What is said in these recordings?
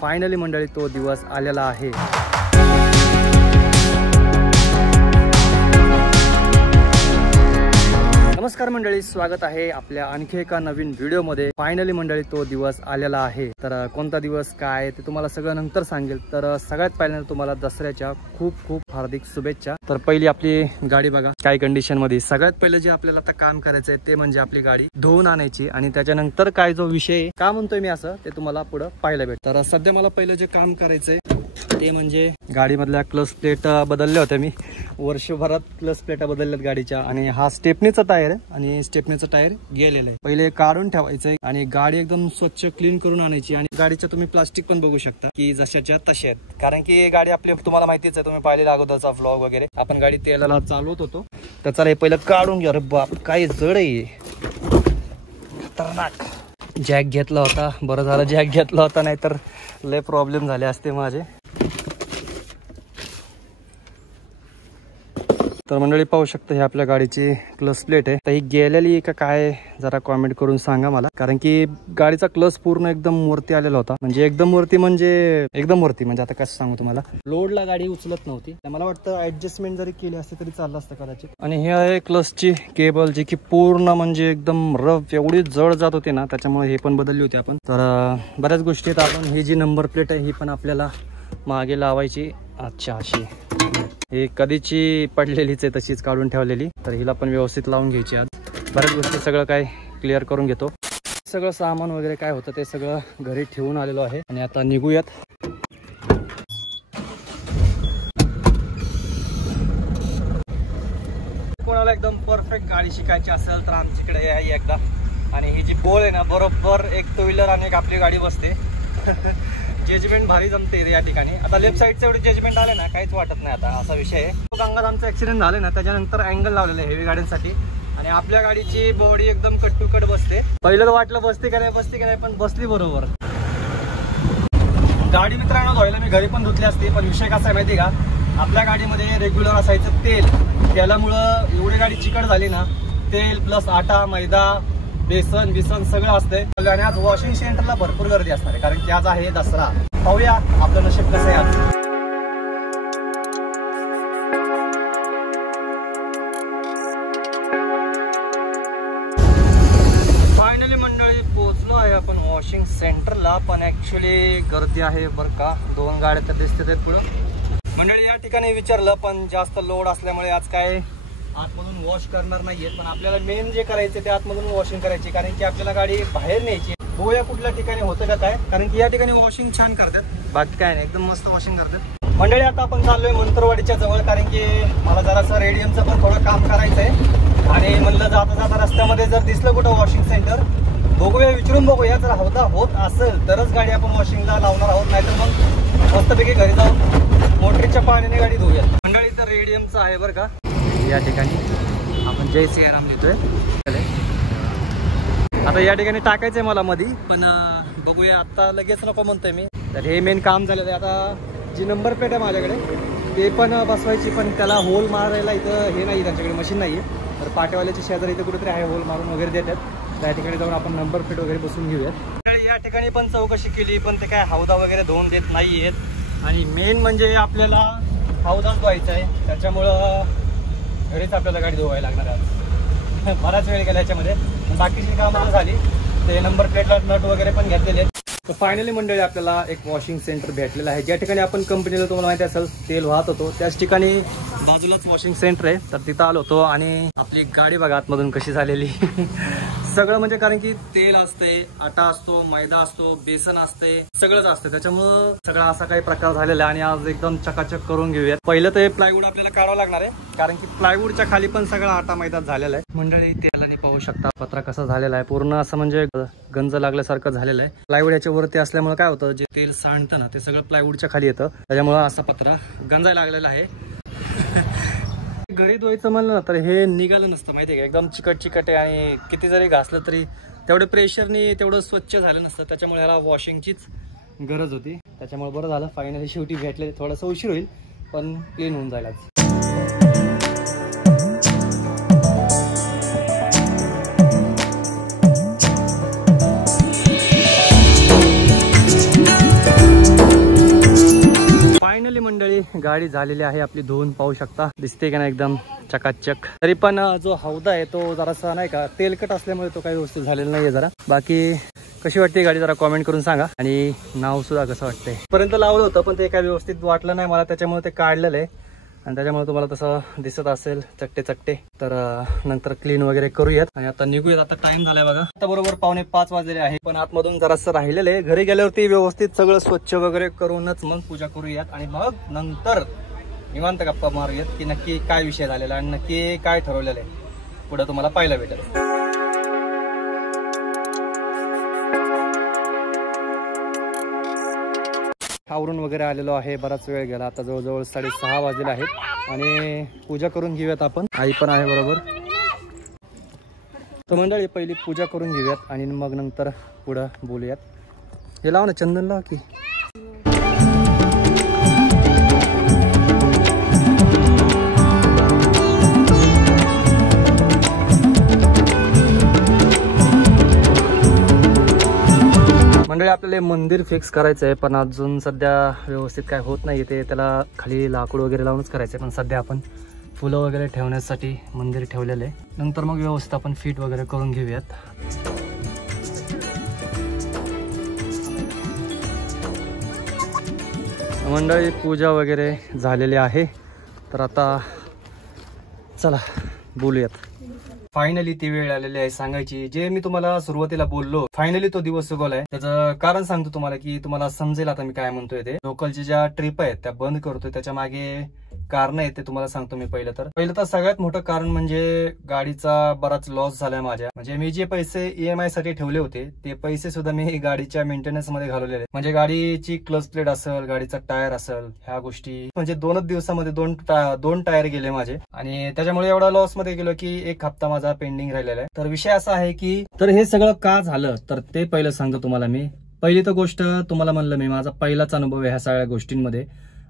Finally मंडळी तो दिवस आलेला आहे। नमस्कार मंडळी, स्वागत आहे आपल्या आणखी एका नवीन व्हिडिओमध्ये। फायनली मंडळी तो दिवस आलेला आहे। तर कोणता दिवस काय ते तुम्हाला सगळं नंतर सांगेल। तर सगळ्यात पहिल्यांदा तुम्हाला दसऱ्याच्या खूप खूप हार्दिक शुभेच्छा। तर पहिली आपली गाडी बघा काय कंडिशन मध्ये। सगळ्यात पहिले जे आपल्याला आता काम करायचं आहे ते म्हणजे आपली गाडी धुवून आणायची आणि त्याच्यानंतर काय जो विषय का म्हणतोय मी असं ते तुम्हाला पुढे पाहायला भेटेल। तर सध्या मला पहिलं जे काम करायचंय ते म्हणजे गाडीमधल्या क्लच प्लेट बदलल्या होत्या। मी वर्षभरात क्लच प्लेटा बदलल्यात गाडीच्या। आणि हा स्टेपनीचा टायर आहे आणि स्टेपनीचा टायर गेलेलं आहे। पहिले काढून ठेवायचंय आणि गाडी एकदम स्वच्छ क्लीन करून आणायची। आणि गाडीच्या तुम्ही प्लास्टिक पण बघू शकता की जशाच्या तशा आहेत, कारण की गाडी आपली तुम्हाला माहितीच आहे, तुम्ही पाहिलेला अगोदरचा व्लॉग वगैरे। आपण गाडी तेलाला चालवत होतो तर चला हे पहिलं काढून घ्या। अरे बाप काय जड आहे, खतरनाक। जॅक घेतला होता, बरं झालं जॅक घेतला होता, नाहीतर लय प्रॉब्लेम झाले असते माझे। तर मंडळी पाहू शकता ही आपल्या गाडीची क्लच प्लेट आहे। तर ही गेलेली आहे का काय जरा कमेंट करून सांगा मला, कारण की गाडीचा क्लच पूर्ण एकदम वरती आलेला होता। म्हणजे एकदम वरती म्हणजे आता कसं सांगू तुम्हाला, लोडला गाडी उचलत नव्हती। मला वाटतं ऍडजस्टमेंट जरी केली असते तरी चाललं असतं कदाचित। आणि ही आहे क्लचची केबल जी की पूर्ण म्हणजे एकदम रफ एवढी जड जात होती ना, त्याच्यामुळे हे पण बदलली होती आपण। तर बऱ्याच गोष्टी आहेत। आपण ही जी नंबर प्लेट आहे ही पण आपल्याला मागे लावायची। अच्छा अशी हे कधीची पडलेलीच आहे, तशीच काढून ठेवलेली। तर हिला पण व्यवस्थित लावून घ्यायची आज। बऱ्याच गोष्टी सगळं काय क्लिअर करून घेतो। सगळं सामान वगैरे काय होतं ते सगळं घरी ठेवून आलेलो आहे आणि आता निघूयात। कोणाला एकदम परफेक्ट गाडी शिकायची असेल तर आमच्याकडे आहे एकदा। आणि ही जी बोल आहे ना, बरोबर एक टू व्हीलर आणि एक आपली गाडी बसते। जजमेंट भारी जमते या ठिकाणी। आता लेफ्ट साईडचं एवढे जजमेंट आले ना, काहीच वाटत नाही आता, असा विषय आहे। गंगात आमचं ऍक्सिडेंट झाले ना, त्याच्यानंतर अँगल लावलेलं आहे हेवी गाड्यांसाठी। आणि आपल्या गाडीची बॉडी एकदम कट टू कट बसते। पहिलं तर वाटलं बसते का नाही, पण बसली बरोबर। गाडी मित्रांनो धुवायला मी घरी पण धुतली असते, पण विषय कसा आहे माहिती का, आपल्या गाडीमध्ये रेग्युलर असायचं तेल, त्यामुळं एवढी गाडी चिकट झाली ना, तेल प्लस आटा मैदा बेसन बिसन सगळं असतंय। आणि आज वॉशिंग सेंटरला भरपूर गर्दी असणार आहे, कारण की आज आहे दसरा। पाहूया आपलं नशीब कसं आहे आज। फायनली मंडळी पोहोचलो आहे आपण वॉशिंग सेंटरला, पण ऍक्च्युली गर्दी आहे बरं का। 2 गाड्या तर दिसतात पुढं। मंडळी या ठिकाणी विचारलं पण जास्त लोड असल्यामुळे आज काय आतमधून वॉश करणार नाहीये। पण आपल्याला मेन जे करायचे ते आतमधून वॉशिंग करायची, कारण की आपल्याला गाडी बाहेर न्यायची। बघूया कुठल्या ठिकाणी होतं का काय, कारण की या ठिकाणी वॉशिंग छान करतात, बाकी काय नाही, एकदम मस्त वॉशिंग करतात। मंडळी आता आपण चाललोय मंत्रवाडीच्या जवळ, कारण की मला जरासं रेडियमचं पण थोडं काम करायचंय। आणि म्हणलं जाता जाता रस्त्यामध्ये जर दिसलं कुठं वॉशिंग सेंटर, बघूया विचारून बघूया। जर हौदा होत असेल तरच गाडी आपण वॉशिंगला लावणार आहोत, नाहीतर मग मस्तपैकी घरी जाऊन मोटरीच्या पाण्याने गाडी धुऊया। मंडळी तर रेडियमचं आहे बरं का या ठिकाणी। आपण जय सियाराम लिहितोय। आता या ठिकाणी टाकायचंय मला मधी, पण बघूया आता लगेच नको म्हणतोय मी। तर हे मेन काम झालेलं आहे। आता जी नंबर प्लेट आहे माझ्याकडे ते पण बसवायची, पण त्याला होल मारायला इथं हे नाही, त्यांच्याकडे मशीन नाहीये। तर पाटेवाल्याच्या शेजारी इथं कुठेतरी आहे, होल मारून वगैरे देतात। त्या ठिकाणी जाऊन आपण नंबर प्लेट वगैरे बसून घेऊयात। या ठिकाणी पण चौकशी केली, पण ते काय हौदा वगैरे धुवून देत नाहीयेत। आणि मेन म्हणजे आपल्याला हौदाच धुवायचा आहे, त्याच्यामुळं घरीच आपल्याला गाडी धुवायला लागणार आहे। बराच वेळ गेला याच्यामध्ये, बाकीची कामं झाली, ते नंबर प्लेटला नट वगैरे पण घेतलेले आहेत। तर फायनली मंडळी आपल्याला एक वॉशिंग सेंटर भेटलेलं आहे, ज्या ठिकाणी आपण कंपनीला तुम्हाला माहिती असेल तेल वाहत होतो त्याच ठिकाणी बाजूलाच वॉशिंग सेंटर आहे। तर तिथं आलो होतो आणि आपली गाडी बघा आतमधून कशी झालेली। सगळं म्हणजे कारण की तेल असते, आटा असतो, मैदा असतो, बेसन असते, सगळंच असतं, त्याच्यामुळं सगळा असा काही प्रकार झालेला आहे। आणि आज एकदम चकाचक करून घेऊयात। पहिलं तर प्लायवूड आपल्याला काढावं लागणार आहे, कारण की प्लायवूडच्या खाली पण सगळा आटा मैदा झालेला आहे। मंडळी तेलाने पाहू शकता पत्रा कसा झालेला आहे, पूर्ण असं म्हणजे गंज लागल्यासारखं झालेलं आहे। प्लायवूड याच्या वरती असल्यामुळे काय होतं, जे तेल सांडतं ना ते सगळं प्लायवूडच्या खाली येतं, त्याच्यामुळे असा पत्रा गंजायला लागलेला आहे। घरी धुवायचं म्हणलं ना तर हे निघालं नसतं माहिती आहे का, एकदम चिकट आहे। आणि किती जरी घासलं तरी तेवढे प्रेशरने तेवढं स्वच्छ झालं नसतं, त्याच्यामुळे ह्याला वॉशिंगचीच गरज होती। त्याच्यामुळे बरं झालं फायनली शेवटी भेटले। थोडंसं उशीर होईल पण क्लीन होऊन जाईल आज। फायनली मंडळी गाडी झालेली आहे आपली धुवून, पाहू शकता दिसते का ना एकदम चकाचक. तरी पण जो हौदा आहे तो जरासा नाही का तेलकट असल्यामुळे तो काही व्यवस्थित झालेला नाहीये जरा. बाकी कशी वाटते गाडी जरा कमेंट करून सांगा आणि नाव सुद्धा कसं वाटतंय. पर्यंत लावलं होतं पण ते काही व्यवस्थित वाटलं नाही मला, त्याच्यामुळे ते काढलेलं आहे आणि त्याच्यामुळे तुम्हाला तसं दिसत असेल चट्टे. तर नंतर क्लीन वगैरे करूयात आणि आता निघूयात. आता टाइम झालाय बघा, आता बरोबर 4:45 वाजलेले आहे. पण आतमधून जरासं राहिलेलं आहे. घरी गेल्यावरती व्यवस्थित सगळं स्वच्छ वगैरे करूनच मग पूजा करूयात आणि मग नंतर निवांत गप्पा मारूयात की नक्की काय विषय झालेला आणि नक्की काय ठरवलेलं आहे पुढे तुम्हाला पाहायला भेटेल. आवरून वगैरे आलेलो आहे, बराच वेळ गेला. आता जवळजवळ 6:30 वाजलेले आहेत आणि पूजा करून घेऊयात आपण. आई पण आहे बरोबर. तर मंडळी पहिली पूजा करून घेऊयात आणि मग नंतर पुढं बोलूयात. हे लाव ना चंदन लाव की. मंडळी आपल्याला मंदिर फिक्स करायचं आहे पण अजून सध्या व्यवस्थित काय होत नाही. ते त्याला खाली लाकूड वगैरे लावूनच करायचं आहे. पण सध्या आपण फुलं वगैरे ठेवण्यासाठी मंदिर ठेवलेलं आहे. नंतर मग व्यवस्थित आपण फिट वगैरे करून घेऊयात. मंडळी पूजा वगैरे झालेली आहे. तर आता चला बोलूयात. फायनली ती वेळ आलेली आहे सांगायची. जे मी तुम्हाला सुरुवातीला बोललो फायनली तो दिवस उगवलाय. त्याचं कारण सांगतो तुम्हाला की तुम्हाला समजेल आता मी काय म्हणतोय. ते लोकलच्या ज्या ट्रिप आहेत त्या बंद करतोय त्याच्या मागे कारण आहे ते तुम्हाला सांगतो मी. पहिलं तर सगळ्यात मोठं कारण म्हणजे गाडीचा बराच लॉस झालाय माझ्या. म्हणजे मी जे पैसे EMI साठी ठेवले होते ते पैसे सुद्धा मी गाडीच्या मेंटेनन्स मध्ये घालवलेले. म्हणजे गाडीची क्लच प्लेट असेल, गाडीचा टायर असेल, ह्या गोष्टी म्हणजे 2च दिवसामध्ये दोन टायर गेले माझे आणि त्याच्यामुळे एवढा लॉस मध्ये गेलो की 1 हप्ता माझा पेंडिंग राहिलेला आहे. तर विषय असा आहे की तर हे सगळं का झालं तर ते पहिलं सांगतो तुम्हाला मी. पहिली तर गोष्ट तुम्हाला म्हणलं मी माझा पहिलाच अनुभव आहे ह्या सगळ्या गोष्टींमध्ये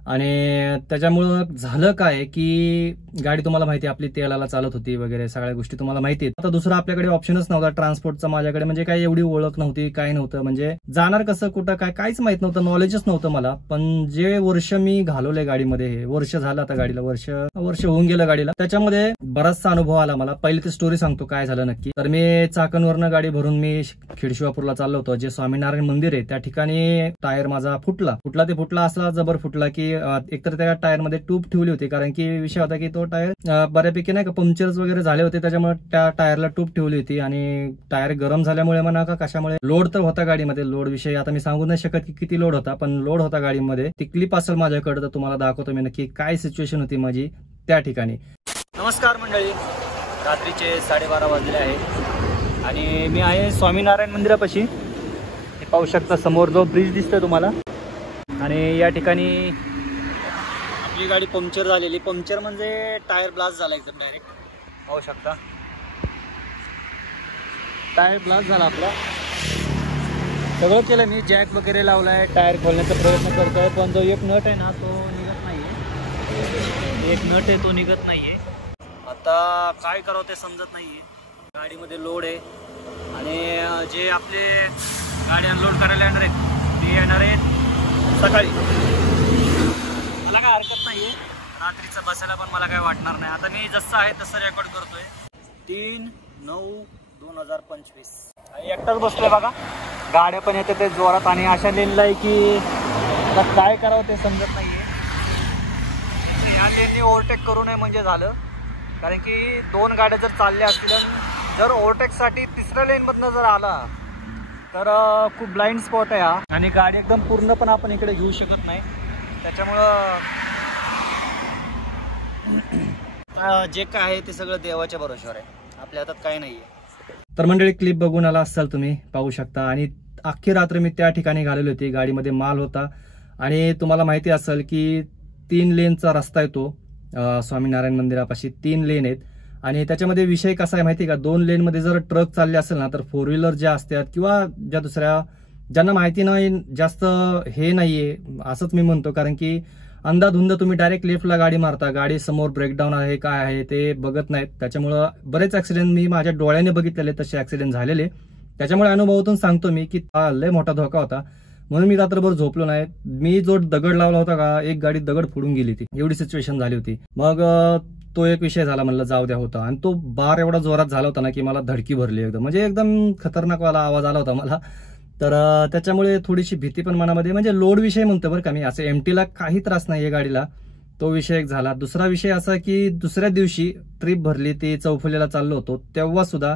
आणि त्याच्यामुळं झालं काय की गाडी तुम्हाला माहिती आपली तेलाला चालत होती वगैरे सगळ्या गोष्टी तुम्हाला माहिती आहेत. आता दुसरा आपल्याकडे ऑप्शनच नव्हता ट्रान्सपोर्टचा माझ्याकडे. म्हणजे काही एवढी ओळख नव्हती, काय नव्हतं. म्हणजे जाणार कसं कुठं काय काहीच माहित नव्हतं, नॉलेजच नव्हतं मला. पण जे वर्ष मी घालवले गाडीमध्ये, हे वर्ष झालं आता गाडीला, वर्ष होऊन गेलं गाडीला, त्याच्यामध्ये बराचसा अनुभव आला मला. पहिली ती स्टोरी सांगतो काय झालं नक्की. तर मी चाकणवरनं गाडी भरून मी खिडशिवापूरला चाललो होतो. जे स्वामीनारायण मंदिर आहे त्या ठिकाणी टायर माझा फुटला असला जबर फुटला की एकतर त्या टायर मध्ये ट्यूब ठेवली होती. कारण की विषय होता की तो टायर बऱ्यापैकी नाही का पंक्चर्स वगैरे झाले होते, त्याच्यामुळे त्या टायरला ट्यूब ठेवली होती आणि टायर गरम झाल्यामुळे म्हणा का कशामुळे लोड तर होता गाडीमध्ये. लोड विषय आता मी सांगू नाही शकत की किती लोड होता, पण लोड होता गाडीमध्ये. ती क्लिप असेल माझ्याकडे तर तुम्हाला दाखवतो मी नक्की काय सिच्युएशन होती माझी त्या ठिकाणी. नमस्कार मंडळी, रात्रीचे 12:30 वाजले आहे आणि मी आहे स्वामीनारायण मंदिरापाशी. हे पाहू शकता समोर जो ब्रिज दिसतोय तुम्हाला आणि या ठिकाणी आपली गाडी पंक्चर झालेली. पंक्चर म्हणजे टायर ब्लास्ट झाला एकदम डायरेक्ट. पाहू शकता टायर ब्लास्ट झाला आपला. सगळं केलं मी, जॅक वगैरे लावलाय, टायर खोलण्याचा प्रयत्न करतोय पण जो एक नट आहे ना तो निघत नाहीये. एक नट आहे तो निघत नाहीये. आता काय करावं ते समजत नाहीये. गाडीमध्ये लोड आहे आणि जे आपले गाडी अनलोड करायला येणार आहेत ते येणार आहेत सकाळी. मला काय हरकत नाहीये, रात्रीचं बसायला पण मला काय वाटणार नाही. आता मी जसं आहे तसं रेकॉर्ड करतोय. 3/9/2025 एकटाच बसलोय बघा. गाड्या पण येते ते जोरात आणि अशा लेनला आहे की आता काय करावं ते समजत नाहीये. या लेननी ओव्हरटेक करू नये म्हणजे झालं. कारण की 2 गाड्या जर चालल्या असतील जर ओव्हरटेकसाठी 3ऱ्या लेनमधनं जर आला तर खूप ब्लाइंड स्पॉट आहे हा आणि गाडी एकदम पूर्ण पण आपण इकडे घेऊ शकत नाही. त्याच्यामुळं जे काय आहे ते सगळं देवाच्या भरोश्यावर आहे, आपल्या हातात काही नाहीये. तर मंडळी क्लिप बघून आला असाल तुम्ही, पाहू शकता. आणि अख्खी रात्र मी त्या ठिकाणी घालवली होती. गाडीमध्ये माल होता आणि तुम्हाला माहिती असेल की 3 लेनचा रस्ता आहे तो स्वामीनारायण मंदिरापाशी. 3 लेन आहेत आणि त्याच्यामध्ये विषय कसा आहे माहिती आहे का, 2 लेनमध्ये जर ट्रक चालले असेल ना तर 4 व्हीलर ज्या असतात किंवा ज्या दुसऱ्या ज्यांना माहिती नाही जास्त हे नाहीये असंच मी म्हणतो. कारण की अंधाधुंद तुम्ही डायरेक्ट लेफ्टला गाडी मारता, गाडी समोर ब्रेकडाऊन आहे काय आहे ते बघत नाहीत. त्याच्यामुळं बरेच ऍक्सिडेंट मी माझ्या डोळ्याने बघितलेले, तसे ऍक्सिडेंट झालेले. त्याच्यामुळे अनुभवातून सांगतो मी की लय मोठा धोका होता. म्हणून मी रात्रभर झोपलो नाही. मी जो दगड लावला होता का, एक गाडी दगड फोडून गेली ती, एवढी सिच्युएशन झाली होती. मग तो एक विषय झाला, म्हणलं जाऊ द्या होता. आणि तो बार एवढा जोरात झाला होता ना की मला धडकी भरली एकदम, म्हणजे एकदम खतरनाक वाला आवाज आला होता मला. तर त्याच्यामुळे थोडीशी भीती पण मनामध्ये, म्हणजे लोड विषय म्हणतो बरं का मी, असं एमटीला काही त्रास नाही आहे गाडीला, तो विषय एक झाला. दुसरा विषय असा की दुसऱ्या दिवशी ट्रिप भरली, ती चौफुलीला चाललो होतो, तेव्हा सुद्धा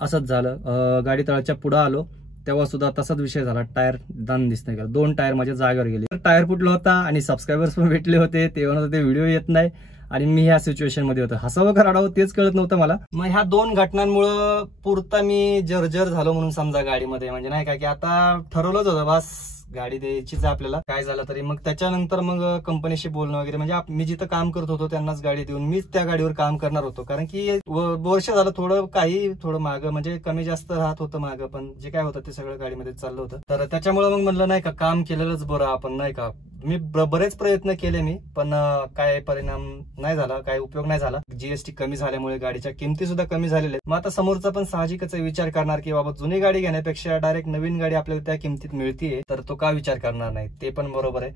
असंच झालं. गाडी तळाच्या पुढे आलो तेव्हा सुद्धा तसाच विषय झाला, टायर दान दिसत नाही, 2 टायर माझ्या जागेवर गेले. टायर फुटला होता आणि सबस्क्रायबर्स पण भेटले होते, ते म्हणत होते व्हिडिओ येत नाही, आणि मी ह्या सिच्युएशन मध्ये होतो. हसावं का रडावं तेच कळत नव्हतं मला. मग ह्या 2 घटनांमुळे पुरता मी जर्जर झालो म्हणून समजा गाडीमध्ये, म्हणजे नाही का की आता ठरवलंच होतं बस गाडी द्यायचीच आपल्याला, काय झालं तरी. मग त्याच्यानंतर मग कंपनीशी बोलणं वगैरे, म्हणजे मी जिथं काम करत होतो त्यांनाच गाडी देऊन मीच त्या गाडीवर काम करणार होतो. कारण की वर्ष झालं थोडं मागं, म्हणजे कमी जास्त राहत होतं मागं, पण जे काय होतं ते सगळं गाडीमध्ये चाललं होतं. तर त्याच्यामुळे मग म्हणलं नाही का काम केलेलंच बरं आपण, नाही का. मी बरेच प्रयत्न केले मी, पण काय परिणाम नाही झाला, काय उपयोग नाही झाला. जीएसटी कमी झाल्यामुळे गाडीच्या किमती सुद्धा कमी झालेल्या आहेत. मग आता समोरचा पण साहजिकच विचार करणार की बाबा जुनी गाडी घेण्यापेक्षा डायरेक्ट नवीन गाडी आपल्याला त्या किमतीत मिळतीये, तर तो का विचार करणार नाही, ते पण बरोबर आहे.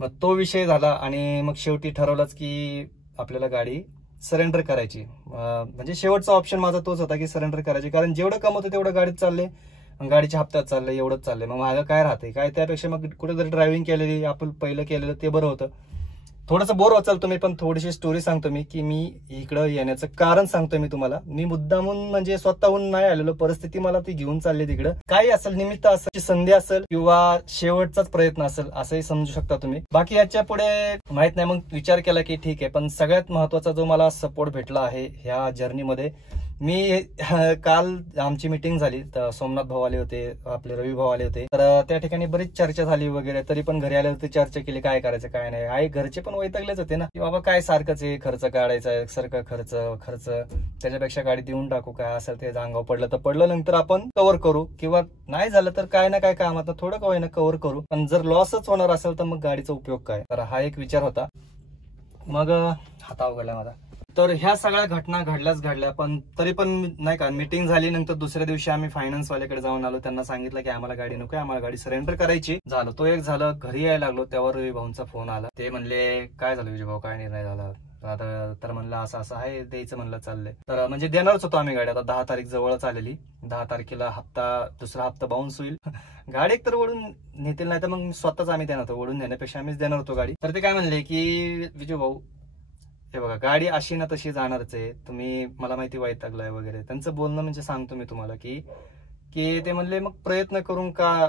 मग तो विषय झाला आणि मग शेवटी ठरवलंच की आपल्याला गाडी सरेंडर करायची. म्हणजे शेवटचा ऑप्शन माझा तोच होता की सरेंडर करायची, कारण जेवढं कमवतं तेवढं गाडीत चालले, गाडीच्या हप्त्यात चाललंय, एवढंच चाललंय. मग माझं काय राहते काय, त्यापेक्षा मग कुठेतरी ड्रायव्हिंग केलेली आपण पहिलं केलेलं ते बरं होतं. थोडंसं बोर वाचाल तुम्ही, पण थोडीशी स्टोरी सांगतो मी की मी इकडं येण्याचं कारण सांगतो मी तुम्हाला. मी मुद्दामून म्हणजे स्वतःहून नाही आलेलो, परिस्थिती मला ती घेऊन चालली तिकडं. काही असेल, निमित्त असेल, संधी असेल, किंवा शेवटचाच प्रयत्न असेल, असंही समजू शकता तुम्ही. बाकी याच्या पुढे माहित नाही. मग विचार केला की ठीक आहे, पण सगळ्यात महत्वाचा जो मला सपोर्ट भेटला आहे ह्या जर्नीमध्ये, मी काल आमची मीटिंग झाली, तर सोमनाथ भाऊ आले होते, आपले रवी भाऊ आले होते. तर त्या ठिकाणी बरीच चर्चा झाली वगैरे. तरी पण घरी आले होते, चर्चा केली काय करायचं काय नाही. आई घरचे पण वैतागलेच होते ना की बाबा काय सारखंच आहे, खर्च काढायचा आहे, सारखं खर्च, त्याच्यापेक्षा गाडी देऊन टाकू, काय असेल ते अंगावर पडलं तर पडलं, नंतर आपण कव्हर करू, किंवा नाही झालं तर काय ना काय कामात थोडं का होईना कव्हर करू. पण जर लॉसच होणार असेल तर मग गाडीचा उपयोग काय. तर हा एक विचार होता. मग हाता उघडला माझा. तर ह्या सगळ्या घटना घडल्या, पण तरी पण नाही का मीटिंग झाली. नंतर दुसऱ्या दिवशी आम्ही फायनान्स वाल्याकडे जाऊन आलो, त्यांना सांगितलं की आम्हाला गाडी नको, आम्हाला गाडी सरेंडर करायची. झालं तो एक झालं. घरी यायला लागलो तेव्हा रवी भाऊंचा फोन आला. ते म्हणले काय झालं विजय भाऊ, काय निर्णय झाला आता. तर म्हणलं असं आहे, द्यायचं म्हणलं चाललंय. तर म्हणजे देणारच होतो आम्ही गाडी. आता 10 तारीख जवळच आलेली, 10 तारखेला दुसरा हप्ता बाउन्स होईल. गाडी एक तर ओढून नेतील, नाही तर मग स्वतःच आम्ही देणार होतो, ओढून नेण्यापेक्षा आम्हीच देणार होतो गाडी. तर ते काय म्हणले की विजय भाऊ हे बघा, गाडी अशी ना तशी जाणारच आहे, तुम्ही मला माहिती वैतागलाय वगैरे. त्यांचं बोलणं म्हणजे सांगतो मी तुम्हाला की ते म्हणले मग प्रयत्न करून का,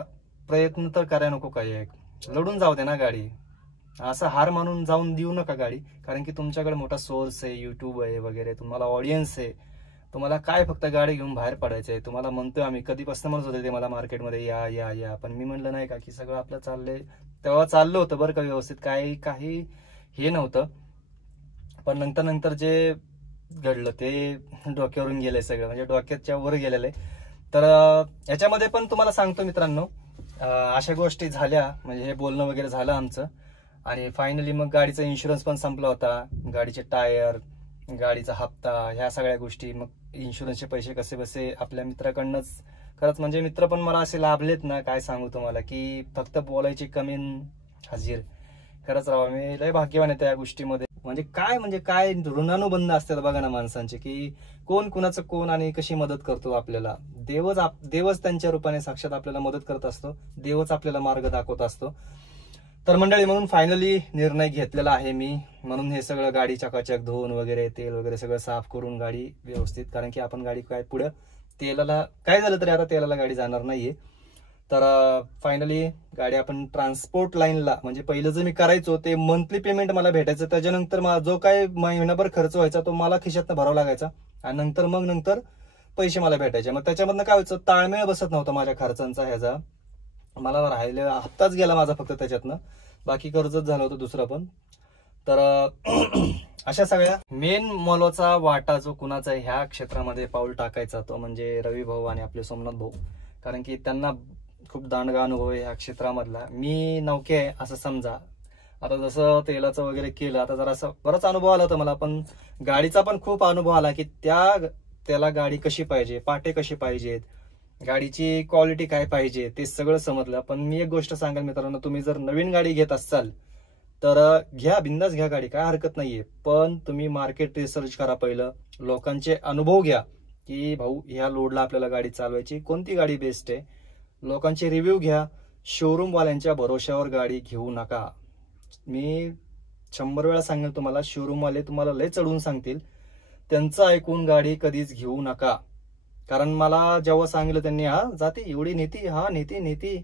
प्रयत्न तर करायला नको काय, लढून जाऊ दे ना गाडी, असं हार मानून जाऊन देऊ नका गाडी. कारण की तुमच्याकडे मोठा सोर्स आहे, युट्यूब आहे वगैरे, तुम्हाला ऑडियन्स आहे. तुम्हाला काय फक्त गाडी घेऊन बाहेर पडायचंय. तुम्हाला म्हणतोय आम्ही, कधीपासून म्हणत होते ते मला मार्केटमध्ये या, पण मी म्हणलं नाही का की सगळं आपलं चाललंय. तेव्हा चाललं होतं बरं का व्यवस्थित, काही हे नव्हतं. पण नंतर जे घडलं ते डोक्यावरून गेलंय सगळं, म्हणजे डोक्याच्या वर गेलेलं आहे. तर याच्यामध्ये पण तुम्हाला सांगतो मित्रांनो, अशा गोष्टी झाल्या, म्हणजे हे बोलणं वगैरे झालं आमचं. आणि फायनली मग गाडीचा इन्शुरन्स पण संपला होता, गाडीचे टायर, गाडीचा हप्ता, ह्या सगळ्या गोष्टी. मग इन्शुरन्सचे पैसे कसे बसे आपल्या मित्राकडनंच. खरंच म्हणजे मित्र पण मला असे लाभलेत ना, काय सांगू तुम्हाला, की फक्त बोलायची कमी हजीर. खरंच राहा, मी लय भाग्यवान आहे त्या गोष्टीमध्ये. म्हणजे काय ऋणानुबंध असतात बघा ना माणसांचे, की कोण कुणाचं कोण आणि कशी मदत करतो आपल्याला. देवच त्यांच्या रूपाने साक्षात आपल्याला मदत करत असतो, देवच आपल्याला मार्ग दाखवत असतो. तर मंडळी, म्हणून फायनली निर्णय घेतलेला आहे मी. म्हणून हे सगळं गाडी चकाचक धुवून वगैरे, तेल वगैरे सगळं साफ करून गाडी व्यवस्थित, कारण की आपण गाडी काय पुढे तेलाला काय झालं तरी आता तेलाला गाडी जाणार नाहीये. तर फायनली गाडी आपण ट्रान्सपोर्ट लाईनला, म्हणजे पहिलं जे मी करायचो ते मंथली पेमेंट मला भेटायचं, त्याच्यानंतर जो काय महिनाभर खर्च व्हायचा तो मला खिशातनं भरावा लागायचा, आणि नंतर पैसे मला भेटायचे. मग त्याच्यामधनं काय व्हायचं, ताळमेळ बसत नव्हता माझ्या खर्चांचा. ह्याचा मला राहिलेला हप्ताच गेला माझा फक्त त्याच्यातनं, बाकी कर्जच झालं होतं दुसरं पण. तर अशा सगळ्या मेन मोलाचा वाटा जो कुणाचा ह्या क्षेत्रामध्ये पाऊल टाकायचा तो म्हणजे रवी भाऊ आणि आपले सोमनाथ भाऊ. कारण की त्यांना खूप दांडगा अनुभव आहे ह्या क्षेत्रामधला. मी नौके आहे असं समजा. आता जसं तेलाचं वगैरे केलं, आता जरा असं बराच अनुभव आला होता मला, पण गाडीचा पण खूप अनुभव आला की त्याला गाडी कशी पाहिजे, पाटे कशी पाहिजेत, गाडीची क्वालिटी काय पाहिजे ते सगळं समजलं. पण मी एक गोष्ट सांगाल मित्रांनो, तुम्ही जर नवीन गाडी घेत असाल तर घ्या, बिंदास घ्या गाडी, काय हरकत नाहीये. पण तुम्ही मार्केट रिसर्च करा, पहिलं लोकांचे अनुभव घ्या की भाऊ ह्या लोडला आपल्याला गाडी चालवायची, कोणती गाडी बेस्ट आहे. लोकांचे रिव्ह्यू घ्या. शोरूम वाल्यांच्या भरोश्यावर गाडी घेऊ नका. मी 100 वेळा सांगेन तुम्हाला, शोरूम वाले तुम्हाला लय चढवून सांगतील, त्यांचं ऐकून गाडी कधीच घेऊ नका. कारण मला जेव्हा सांगितलं त्यांनी, हा जाती एवढी नेती, हा नेती,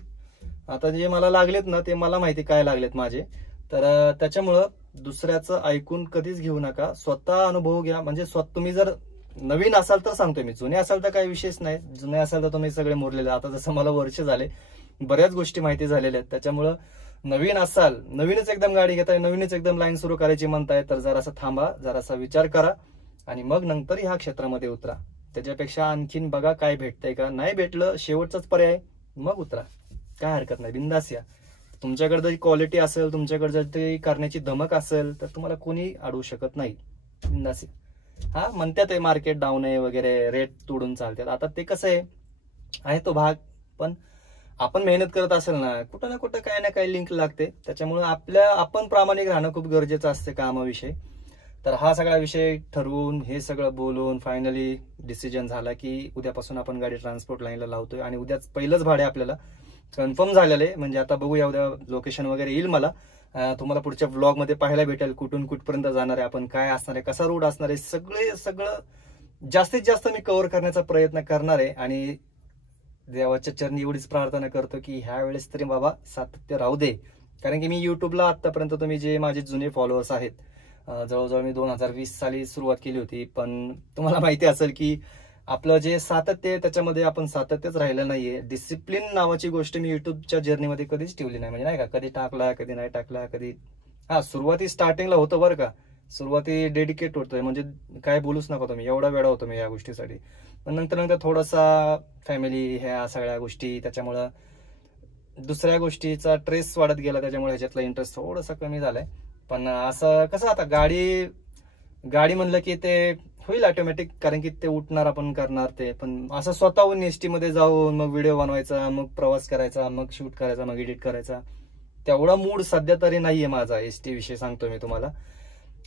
आता जे मला लागलेत ना ते मला माहिती काय लागलेत माझे. तर त्याच्यामुळं दुसऱ्याचं ऐकून कधीच घेऊ नका. स्वतः अनुभव घ्या. म्हणजे तुम्ही जर नवीन असाल तर सांगतोय मी, जुने असाल तर काही विशेष नाही. जुने असाल तर तुम्ही सगळे मोरलेले. आता जसं मला वर्ष झाले, बऱ्याच गोष्टी माहिती झालेल्या आहेत. त्याच्यामुळं नवीन असाल, नवीनच एकदम गाडी घेताय, नवीनच एकदम लाईन सुरू करायची म्हणताय, तर जरासा थांबा, जरासा विचार करा आणि मग नंतर ह्या क्षेत्रामध्ये उतरा. त्याच्यापेक्षा आणखीन बघा काय भेटतंय का, नाही भेटलं शेवटचाच पर्याय मग उतरा, काय हरकत नाही, बिंदास या. तुमच्याकडे जर क्वालिटी असेल, तुमच्याकडे जर ते करण्याची धमक असेल तर तुम्हाला कोणी अडवू शकत नाही. बिंदास या. हा म्हणतात मार्केट डाऊन आहे वगैरे, रेट तोडून चालतात. आता ते कसं आहे तो भाग, पण आपण मेहनत करत असेल ना, कुठं ना कुठं काही ना काही लिंक लागते. त्याच्यामुळे आपण प्रामाणिक राहणं खूप गरजेचं असते कामाविषयी. तर हा सगळा विषय ठरवून, हे सगळं बोलून फायनली डिसिजन झाला की उद्यापासून आपण गाडी ट्रान्सपोर्ट लाईनला लावतोय. आणि उद्याच पहिलंच भाडे आपल्याला कन्फर्म झालेलं आहे. म्हणजे आता बघूया, उद्या लोकेशन वगैरे येईल मला, तुम्हाला पुढच्या व्लॉग मध्ये पाहायला भेटेल कुठून कुठपर्यंत जाणार आहे आपण, काय असणार आहे, कसा रूट असणार आहे, सगळं जास्तीत जास्त मी कव्हर करण्याचा प्रयत्न करणार आहे. आणि देवाच्या चरणी एवढीच प्रार्थना करतो की ह्या वेळेस तरी बाबा सातत्य राहू दे. कारण की मी युट्यूबला आतापर्यंत तुम्ही जे माझे जुने फॉलोअर्स आहेत, जवळजवळ मी 2020 साली सुरुवात केली होती. पण तुम्हाला माहिती असेल की आपलं जे सातत्य आहे त्याच्यामध्ये आपण सातत्यच राहिलं नाहीये. डिसिप्लिन नावाची गोष्ट मी युट्यूबच्या जर्नीमध्ये कधीच ठेवली नाही. म्हणजे नाही का, कधी टाकला, कधी नाही टाकला, कधी सुरुवाती स्टार्टिंगला होतं बरं का, सुरुवाती डेडिकेट होतोय, म्हणजे काय बोलूच नका तुम्ही, एवढा वेळा होतो मी या गोष्टीसाठी. पण नंतर थोडासा फॅमिली, ह्या सगळ्या गोष्टी, त्याच्यामुळं दुसऱ्या गोष्टीचा ट्रेस वाढत गेला, त्याच्यामुळे ह्याच्यातला इंटरेस्ट थोडासा कमी झालाय. पण असं कसं, आता गाडी म्हणलं की ते होईल ऑटोमॅटिक, कारण की ते उठणार, आपण करणार ते. पण असं स्वतःहून एसटी मध्ये जाऊन मग व्हिडिओ बनवायचा, मग प्रवास करायचा, मग शूट करायचा, मग एडिट करायचा, तेवढा मूड सध्या तरी नाहीये माझा एसटी विषयी सांगतो मी तुम्हाला.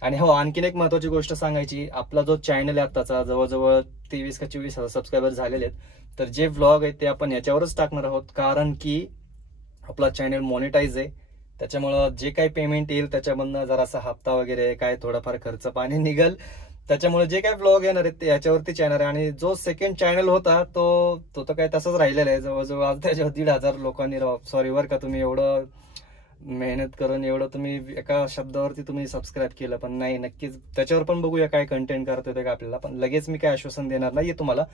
आणि हो, आणखीन एक महत्वाची गोष्ट सांगायची, आपला जो चॅनल आहे आताचा जवळजवळ 23 का 24 हजार सबस्क्रायबर झालेले आहेत. तर जे व्लॉग आहेत ते आपण याच्यावरच टाकणार आहोत, कारण की आपला चॅनल मॉनिटाईज आहे. त्याच्यामुळं जे काही पेमेंट येईल त्याच्यामधनं जरासा हप्ता वगैरे काय थोडाफार खर्च पाणी निघल. त्याच्यामुळे जे काही व्लॉग येणार आहेत ते याच्यावरती चॅनल आहे. आणि जो सेकंड चॅनल होता तो तर काय तसंच राहिलेला आहे. जवळजवळ आज त्याच्यावर 1,500 लोकांनी, सॉरी वर का, तुम्ही एवढं मेहनत करून एवढं तुम्ही एका शब्दावरती तुम्ही सबस्क्राईब केलं. पण नाही, नक्कीच त्याच्यावर पण बघूया काय कंटेंट करतोय का आपल्याला. पण लगेच मी काय आश्वासन देणार नाहीये तुम्हाला.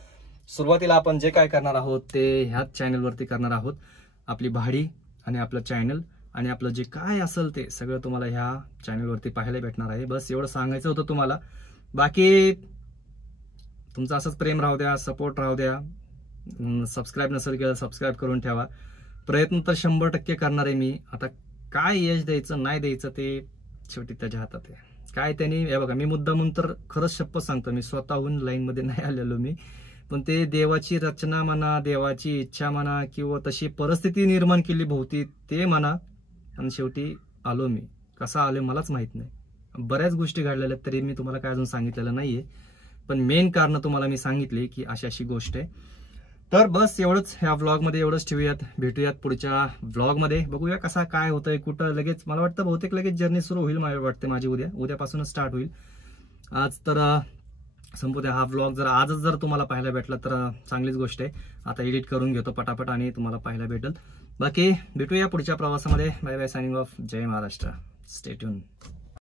सुरुवातीला आपण जे काय करणार आहोत ते ह्याच चॅनलवरती करणार आहोत. आपली भाडी आणि आपलं चॅनल आणि आपलं जे काय असेल ते सगळं तुम्हाला ह्या चॅनलवरती पाहायला भेटणार आहे. बस एवढं सांगायचं होतं तुम्हाला. बाकी तुमचं असंच प्रेम राहू द्या, सपोर्ट राहू द्या. सबस्क्राईब नसेल केलं सबस्क्राईब करून ठेवा. प्रयत्न तर 100% करणार आहे मी. आता काय यश द्यायचं नाही द्यायचं ते शेवटी त्याच्या हातात आहे. काय त्यांनी, हे बघा, मी मुद्दामून तर खरंच शपथ सांगतो, मी स्वतःहून लाईनमध्ये नाही आलेलो मी. पण ते देवाची रचना म्हणा, देवाची इच्छा म्हणा, किंवा तशी परिस्थिती निर्माण केली भोवती ते म्हणा, आणि शेवटी आलो मी. कसा आलो मलाच माहित नाही. बऱ्याच गोष्टी घडलेल्या तरी मी तुम्हाला काय अजून सांगितलेलं नाहीये. पण मेन कारण तुम्हाला मी सांगितली की अशी गोष्ट आहे. तर बस एवढंच, ह्या व्लॉगमध्ये एवढंच ठेवूयात. भेटूयात पुढच्या व्लॉगमध्ये. बघूया कसा काय होतंय, कुठं लगेच मला वाटतं बहुतेक लगेच जर्नी सुरू होईल, मला वाटते माझी उद्यापासूनच स्टार्ट होईल. आज तर संपू द्या हा व्लॉग. जर आजच जर तुम्हाला पाहायला भेटला तर चांगलीच गोष्ट आहे. आता एडिट करून घेतो पटापट आणि तुम्हाला पाहायला भेटेल. बाकी भेटूया पुढच्या प्रवासामध्ये. Bye bye, signing off. जय महाराष्ट्र. Stay tune.